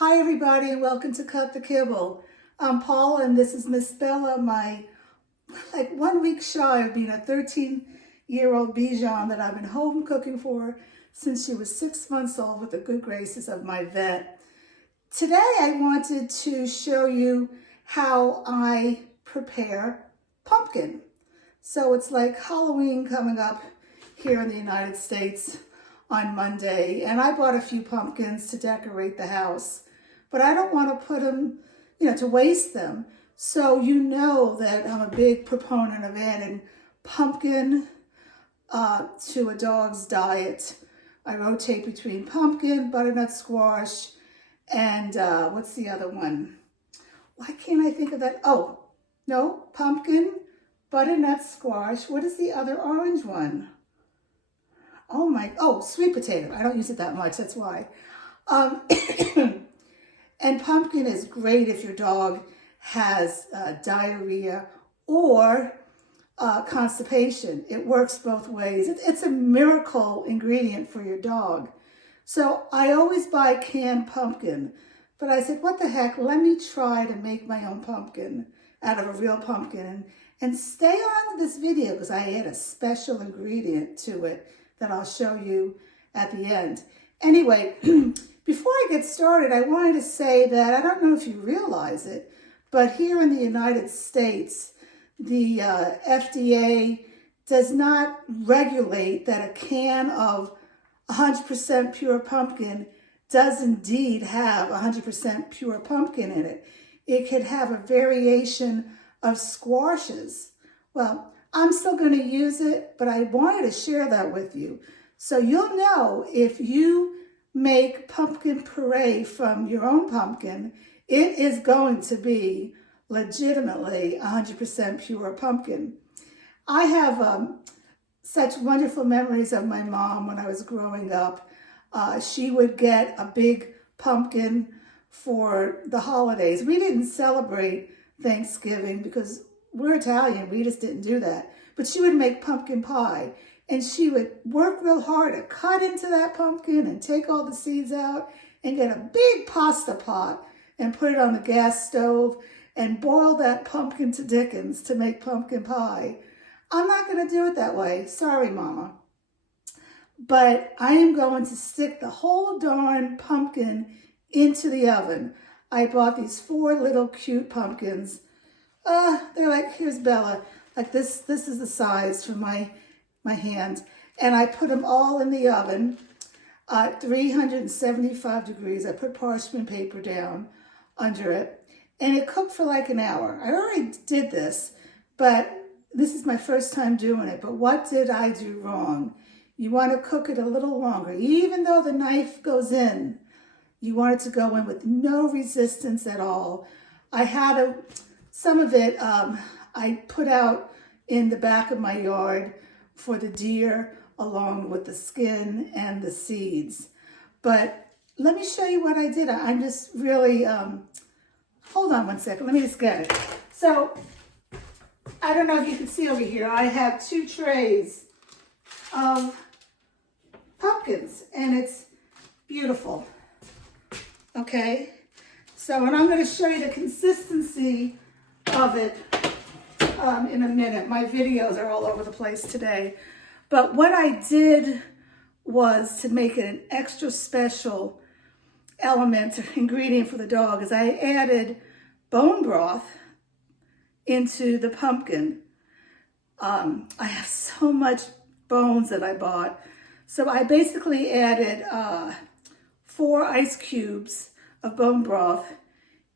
Hi everybody and welcome to Cut the Kibble. I'm Paula and this is Miss Bella, my 1 week shy of being a 13-year-old Bichon that I've been home cooking for since she was 6 months old with the good graces of my vet. Today I wanted to show you how I prepare pumpkin. So it's like Halloween coming up here in the United States on Monday, and I bought a few pumpkins to decorate the house. But I don't want to put them, to waste them. So you know that I'm a big proponent of adding pumpkin to a dog's diet. I rotate between pumpkin, butternut squash, and what's the other one? Why can't I think of that? Oh, no, pumpkin, butternut squash. What is the other orange one? Oh, sweet potato. I don't use it that much, that's why. And pumpkin is great if your dog has diarrhea or constipation. It works both ways. It's a miracle ingredient for your dog. So I always buy canned pumpkin, but I said, what the heck, let me try to make my own pumpkin out of a real pumpkin. And stay on this video because I add a special ingredient to it that I'll show you at the end. Anyway, before I get started, I wanted to say that I don't know if you realize it, but here in the United States, the FDA does not regulate that a can of 100% pure pumpkin does indeed have 100% pure pumpkin in it. It could have a variation of squashes. Well, I'm still going to use it, but I wanted to share that with you. So you'll know if you make pumpkin puree from your own pumpkin, it is going to be legitimately 100% pure pumpkin. I have such wonderful memories of my mom when I was growing up. She would get a big pumpkin for the holidays. We didn't celebrate Thanksgiving because we're Italian. We just didn't do that. But she would make pumpkin pie. And she would work real hard to cut into that pumpkin and take all the seeds out and get a big pasta pot and put it on the gas stove and boil that pumpkin to dickens to make pumpkin pie. I'm not going to do it that way. Sorry, Mama. But I am going to stick the whole darn pumpkin into the oven. I bought these 4 little cute pumpkins. They're like, here's Bella. Like this is the size for my hand, and I put them all in the oven at 375 degrees. I put parchment paper down under it, and it cooked for like an hour. I already did this, but this is my first time doing it. But what did I do wrong? You want to cook it a little longer. Even though the knife goes in, you want it to go in with no resistance at all. I had some of it I put out in the back of my yard for the deer along with the skin and the seeds. But let me show you what I did. I'm just really, hold on one second, let me just get it. So, I don't know if you can see over here, I have 2 trays of pumpkins and it's beautiful. Okay, so and I'm going to show you the consistency of it in a minute. My videos are all over the place today. But what I did was to make it an extra special element or ingredient for the dog is I added bone broth into the pumpkin. I have so much bones that I bought. So I basically added 4 ice cubes of bone broth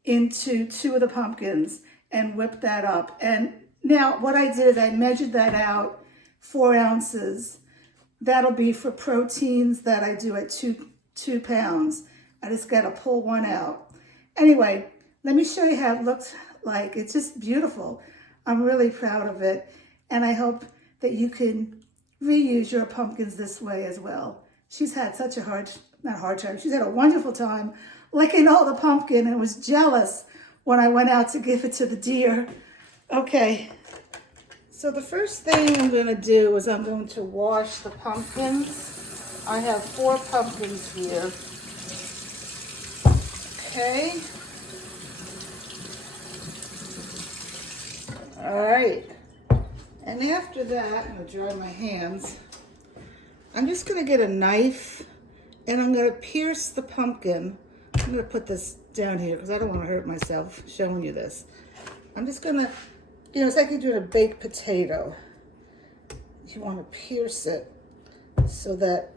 into 2 of the pumpkins and whipped that up. And now what I did is I measured that out, 4 ounces. That'll be for proteins that I do at 2 pounds. I just got to pull one out. Anyway, let me show you how it looks like. It's just beautiful. I'm really proud of it. And I hope that you can reuse your pumpkins this way as well. She's had such a she's had a wonderful time licking all the pumpkin and was jealous when I went out to give it to the deer. Okay, so the first thing I'm going to do is I'm going to wash the pumpkins. I have 4 pumpkins here. Okay. All right. And after that, I'm going to dry my hands. I'm just going to get a knife and I'm going to pierce the pumpkin. I'm going to put this down here because I don't want to hurt myself showing you this. I'm just going to, it's like you're doing a baked potato. You want to pierce it so that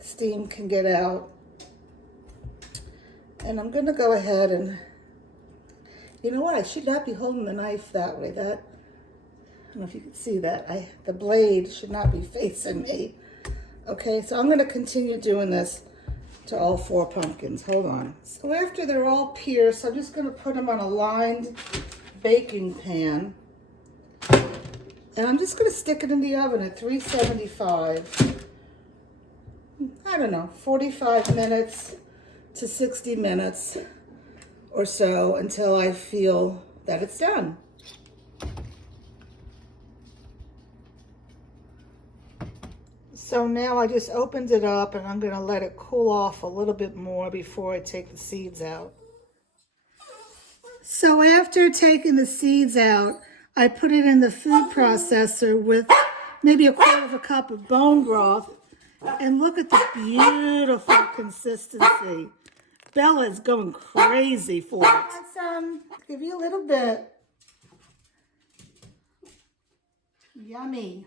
steam can get out. And I'm going to go ahead and, you know what, I should not be holding the knife that way. I don't know if you can see that. The blade should not be facing me. Okay, so I'm going to continue doing this to all 4 pumpkins. Hold on. So after they're all pierced, I'm just going to put them on a lined baking pan. And I'm just going to stick it in the oven at 375. I don't know, 45 minutes to 60 minutes or so until I feel that it's done. So now I just opened it up and I'm going to let it cool off a little bit more before I take the seeds out. So after taking the seeds out, I put it in the food processor with maybe a quarter of a cup of bone broth. And look at the beautiful consistency. Bella is going crazy for it. Let's give you a little bit. Yummy.